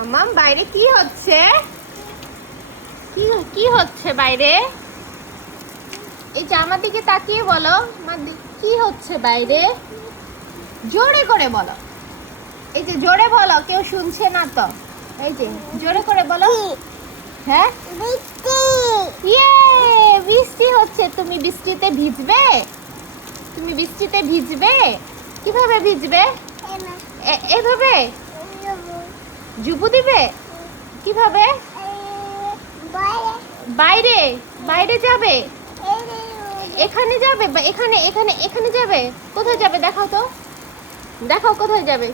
মাম্মাম বাইরে কি হচ্ছে? কি কি হচ্ছে বাইরে? এই যে আমার দিকে তাকিয়ে বলো, কি হচ্ছে বাইরে? জোরে করে বলো। এই যে জোরে বলো, কেউ শুনছে না তো। এই যে জোরে করে বলো। হ্যাঁ, ইয়ে, বৃষ্টি হচ্ছে। তুমি বৃষ্টিতে ভিজবে? তুমি বৃষ্টিতে ভিজবে? কিভাবে ভিজবে? এভাবে জুবু দিবে? কিভাবে? বাইরে বাইরে যাবে? এখানে যাবে? এখানে এখানে এখানে যাবে? কোথায় যাবে দেখাও তো, দেখাও কোথায় যাবে।